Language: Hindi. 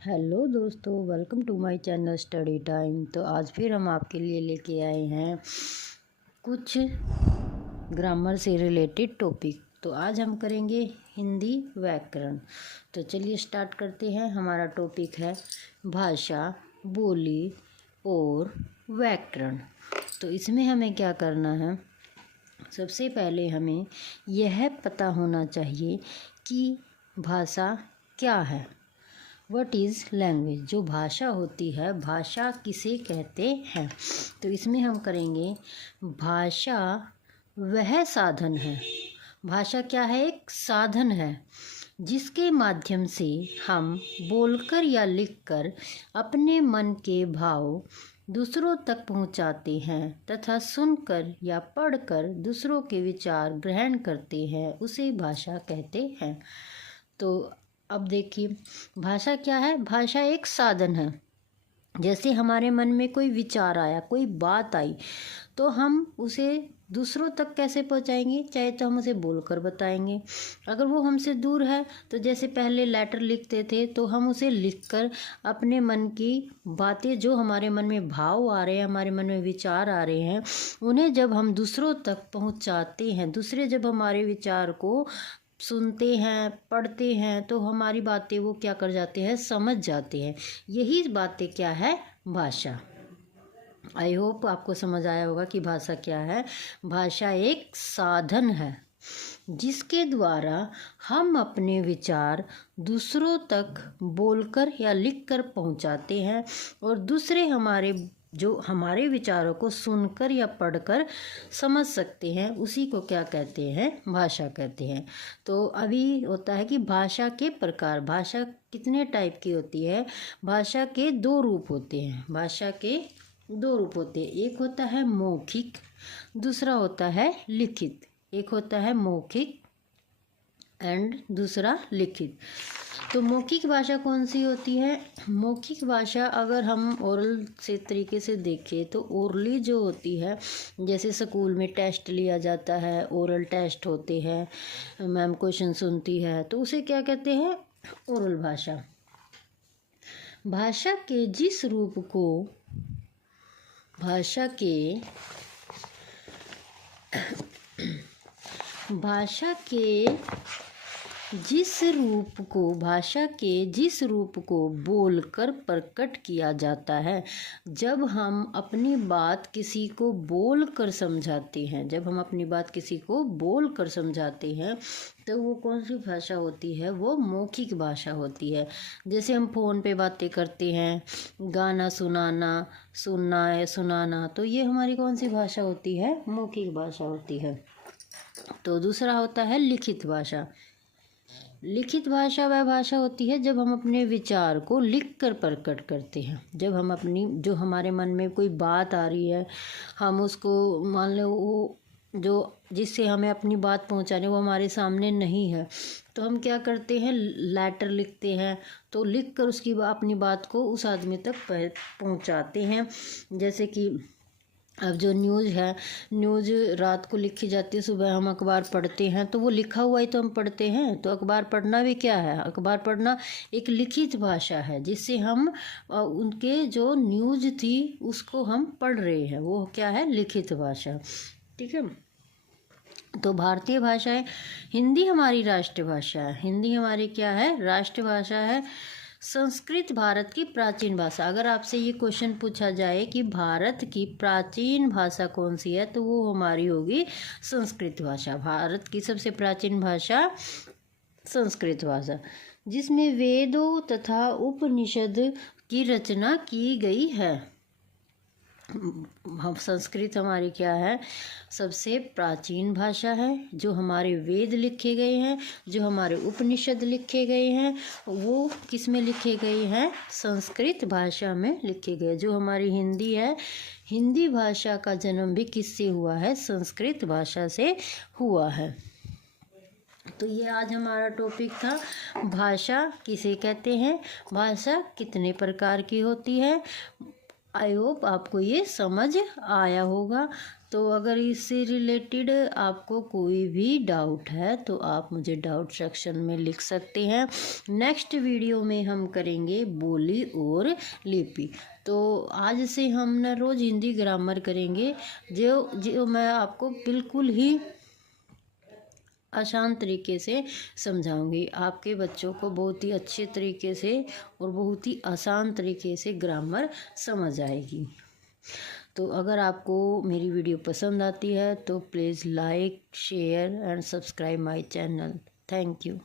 हेलो दोस्तों, welcome to my channel study time. तो आज फिर हम आपके लिए लेके आए हैं कुछ ग्रामर से रिलेटेड टॉपिक। तो आज हम करेंगे हिंदी व्याकरण। तो चलिए स्टार्ट करते हैं। हमारा टॉपिक है भाषा, बोली और व्याकरण। तो इसमें हमें क्या करना है, सबसे पहले हमें यह पता होना चाहिए कि भाषा क्या है। What is language. जो भाषा होती है, भाषा किसे कहते हैं। तो इसमें हम करेंगे भाषा वह साधन है। भाषा क्या है? एक साधन है जिसके माध्यम से हम बोलकर या लिखकर अपने मन के भाव दूसरों तक पहुंचाते हैं तथा सुनकर या पढ़कर दूसरों के विचार ग्रहण करते हैं, उसे भाषा कहते हैं। तो अब देखिए, भाषा क्या है? भाषा एक साधन है। जैसे हमारे मन में कोई विचार आया, कोई बात आई, तो हम उसे दूसरों तक कैसे पहुंचाएंगे? चाहे तो हम उसे बोलकर बताएंगे। अगर वो हमसे दूर है तो जैसे पहले लेटर लिखते थे, तो हम उसे लिखकर अपने मन की बातें, जो हमारे मन में भाव आ रहे हैं, हमारे मन में विचार आ रहे हैं, उन्हें जब हम दूसरों तक पहुंचाते हैं, दूसरे जब हमारे विचार को सुनते हैं, पढ़ते हैं, तो हमारी बातें वो क्या कर जाते हैं? समझ जाते हैं। यही बातें क्या है? भाषा। आई होप आपको समझ आया होगा कि भाषा क्या है। भाषा एक साधन है जिसके द्वारा हम अपने विचार दूसरों तक बोलकर या लिखकर पहुंचाते हैं और दूसरे हमारे विचारों को सुनकर या पढ़कर समझ सकते हैं, उसी को क्या कहते हैं? भाषा कहते हैं। तो अभी होता है कि भाषा के प्रकार। भाषा कितने टाइप की होती है? भाषा के दो रूप होते हैं। भाषा के दो रूप होते हैं। एक होता है मौखिक, दूसरा होता है लिखित। एक होता है मौखिक एंड दूसरा लिखित। तो मौखिक भाषा कौन सी होती है? मौखिक भाषा अगर हम ओरल से तरीके से देखें तो ओरली जो होती है, जैसे स्कूल में टेस्ट लिया जाता है, ओरल टेस्ट होते हैं, मैम क्वेश्चन सुनती है, तो उसे क्या कहते हैं? ओरल भाषा। भाषा के जिस रूप को भाषा के जिस रूप को बोलकर प्रकट किया जाता है। जब हम अपनी बात किसी को बोलकर समझाते हैं, तो वो कौन सी भाषा होती है? वो मौखिक भाषा होती है। जैसे हम फ़ोन पे बातें करते हैं, गाना सुनाना, सुनना है, सुनाना, तो ये हमारी कौन सी भाषा होती है? मौखिक भाषा होती है। तो दूसरा होता है लिखित भाषा। लिखित भाषा वह भाषा होती है जब हम अपने विचार को लिखकर प्रकट करते हैं। जब हम जो हमारे मन में कोई बात आ रही है, हम उसको, मान लो वो जिससे हमें अपनी बात पहुंचाने, वो हमारे सामने नहीं है, तो हम क्या करते हैं? लेटर लिखते हैं। तो लिखकर उसकी अपनी बात को उस आदमी तक पहुंचाते हैं। जैसे कि अब जो न्यूज़ है, न्यूज़ रात को लिखी जाती है, सुबह हम अखबार पढ़ते हैं, तो वो लिखा हुआ ही तो हम पढ़ते हैं। तो अखबार पढ़ना भी क्या है? अखबार पढ़ना एक लिखित भाषा है, जिससे हम उनके जो न्यूज़ थी उसको हम पढ़ रहे हैं, वो क्या है? लिखित भाषा। ठीक है। तो भारतीय भाषाएं, हिंदी हमारी राष्ट्रभाषा है। हिंदी हमारी क्या है? राष्ट्रभाषा है। संस्कृत भारत की प्राचीन भाषा। अगर आपसे ये क्वेश्चन पूछा जाए कि भारत की प्राचीन भाषा कौन सी है, तो वो हमारी होगी संस्कृत भाषा। भारत की सबसे प्राचीन भाषा संस्कृत भाषा, जिसमें वेदों तथा उपनिषद की रचना की गई है। हम संस्कृत हमारी क्या है? सबसे प्राचीन भाषा है। जो हमारे वेद लिखे गए हैं, जो हमारे उपनिषद लिखे गए हैं, वो किस में लिखे गए हैं? संस्कृत भाषा में लिखे गए। जो हमारी हिंदी है, हिंदी भाषा का जन्म भी किससे हुआ है? संस्कृत भाषा से हुआ है। तो ये आज हमारा टॉपिक था, भाषा किसे कहते हैं, भाषा कितने प्रकार की होती है। आई होप आपको ये समझ आया होगा। तो अगर इससे रिलेटेड आपको कोई भी डाउट है तो आप मुझे डाउट सेक्शन में लिख सकते हैं। नेक्स्ट वीडियो में हम करेंगे बोली और लिपि। तो आज से हम ना रोज़ हिंदी ग्रामर करेंगे, जो मैं आपको बिल्कुल ही आसान तरीके से समझाऊंगी। आपके बच्चों को बहुत ही अच्छे तरीके से और बहुत ही आसान तरीके से ग्रामर समझ आएगी। तो अगर आपको मेरी वीडियो पसंद आती है तो please like, share and subscribe my channel. Thank you.